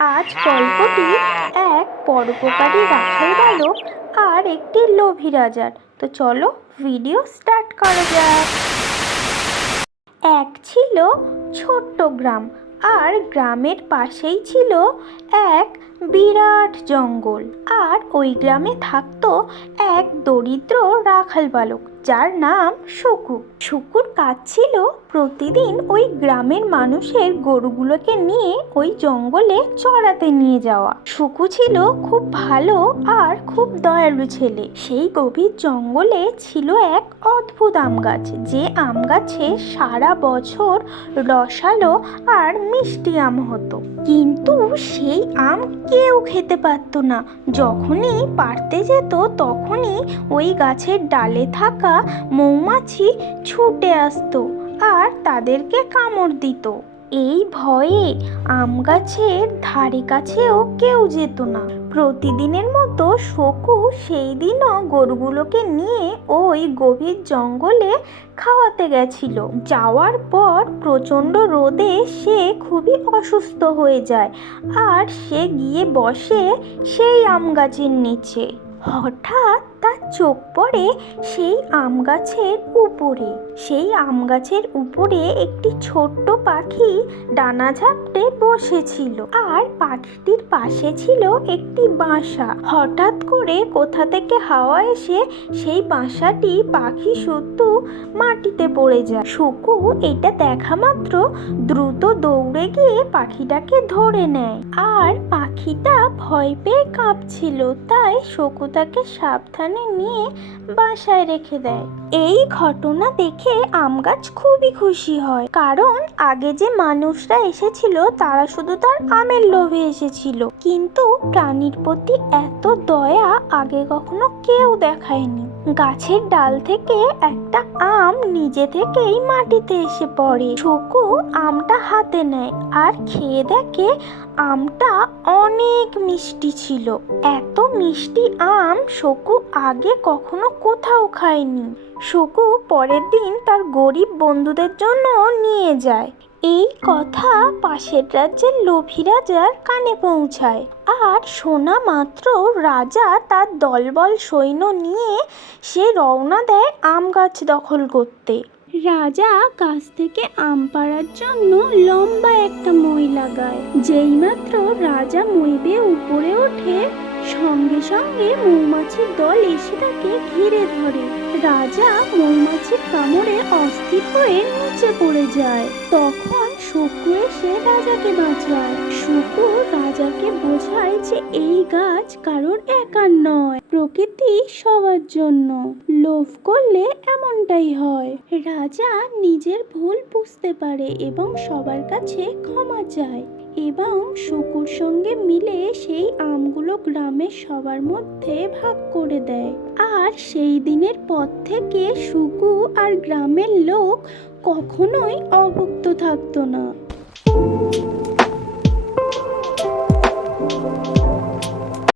আজ গল্পটি এক পরোপকারী রাখাল বালক আর একটি লোভী রাজার। তো চলো ভিডিও স্টার্ট করা যাক। এক ছিল ছোট্ট গ্রাম, আর গ্রামের পাশেই ছিল এক বিরাট জঙ্গল। আর ওই গ্রামে থাকতো এক দরিদ্র রাখাল বালক, যার নাম শুকু। শুকুর কাজ ছিল প্রতিদিন ওই গ্রামের মানুষের গরুগুলোকে নিয়ে ওই জঙ্গলে চড়াতে নিয়ে যাওয়া। শুকু ছিল খুব ভালো আর খুব দয়ালু ছেলে। সেই গভীর জঙ্গলে ছিল এক অদ্ভুত আম গাছ, যে আম গাছে সারা বছর রসালো আর মিষ্টি আম হতো। কিন্তু সেই আম কেউ খেতে পারত না। যখনই পারতে যেত তখনই ওই গাছের ডালে থাকা মৌমাছি ছুটে আসতো আর তাদেরকে কামড় দিত। এই ভয়ে আম গাছের ধারে কাছেও কেউ যেত না। প্রতিদিনের মতো শুকু সেই দিনও গরুগুলোকে নিয়ে ওই গভীর জঙ্গলে খাওয়াতে গেছিল। যাওয়ার পর প্রচণ্ড রোদে সে খুবই অসুস্থ হয়ে যায়, আর সে গিয়ে বসে সেই আম গাছের নিচে। হঠাৎ তার চোখ পড়ে সেই আম গাছের উপরে। সেই আম গাছের উপরে একটি ছোট্ট পাখি ডানা ঝাপটে বসেছিল, আর পাখিটির পাশে ছিল একটি বাসা। হঠাৎ করে কোথা থেকে হাওয়া এসে সেই বাসাটি পাখি শুদ্ধ মাটিতে পড়ে যায়। শুকু এটা দেখা মাত্র দ্রুত দৌড়ে গিয়ে পাখিটাকে ধরে নেয়, আর পাখিটা ভয় পেয়ে কাঁপছিল। তাই শুকু তাকে সাবধানে নিয়ে বাসায় রেখে দেয়। এই ঘটনা দেখে আম গাছ খুবই খুশি হয়, কারণ আগে যে মানুষরা এসেছিল তারা শুধু তার আমের লোভে এসেছিল, কিন্তু প্রাণীর প্রতি এত দয়া আগে কখনো কেউ দেখায়নি। গাছের ডাল থেকে একটা আম নিজে থেকেই মাটিতে এসে পড়ে। শুকু আমটা হাতে নেয় আর খেয়ে দেখে আমটা অনেক মিষ্টি ছিল। এত মিষ্টি আম শুকু আগে কখনো কোথাও খায়নি। শুকু পরের দিন তার গরিব বন্ধুদের জন্য নিয়ে যায়। এই কথা পাশের রাজ্যের লোভী রাজার কানে পৌঁছায়, আর শোনা মাত্র রাজা তার দলবল সৈন্য নিয়ে সে রওনা দেয় আম গাছ দখল করতে। রাজা গাছ থেকে আম পাড়ার জন্য লম্বা একটা মই লাগায়। যেইমাত্র রাজা মই বেয়ে উপরে ওঠে, সঙ্গে সঙ্গে মৌমাছির দল এসে তাকে ঘিরে ধরে। রাজা মৌমাছির কামড়ে অস্থির হয়ে নিচে পড়ে যায়। তখন শুকু এসে রাজাকে বাঁচায়। শুকু রাজাকে বোঝায় যে এই গাছ কারোর একার নয়, প্রকৃতি সবার জন্য। লোভ করলে এমনটাই হয়। রাজা নিজের ভুল বুঝতে পারে এবং সবার কাছে ক্ষমা চায়, এবং শুকুর সঙ্গে মিলে সেই আমগুলো গ্রামের সবার মধ্যে ভাগ করে দেয়। আর সেই দিনের পর থেকে শুকু আর গ্রামের লোক কখনোই অভুক্ত থাকতো না।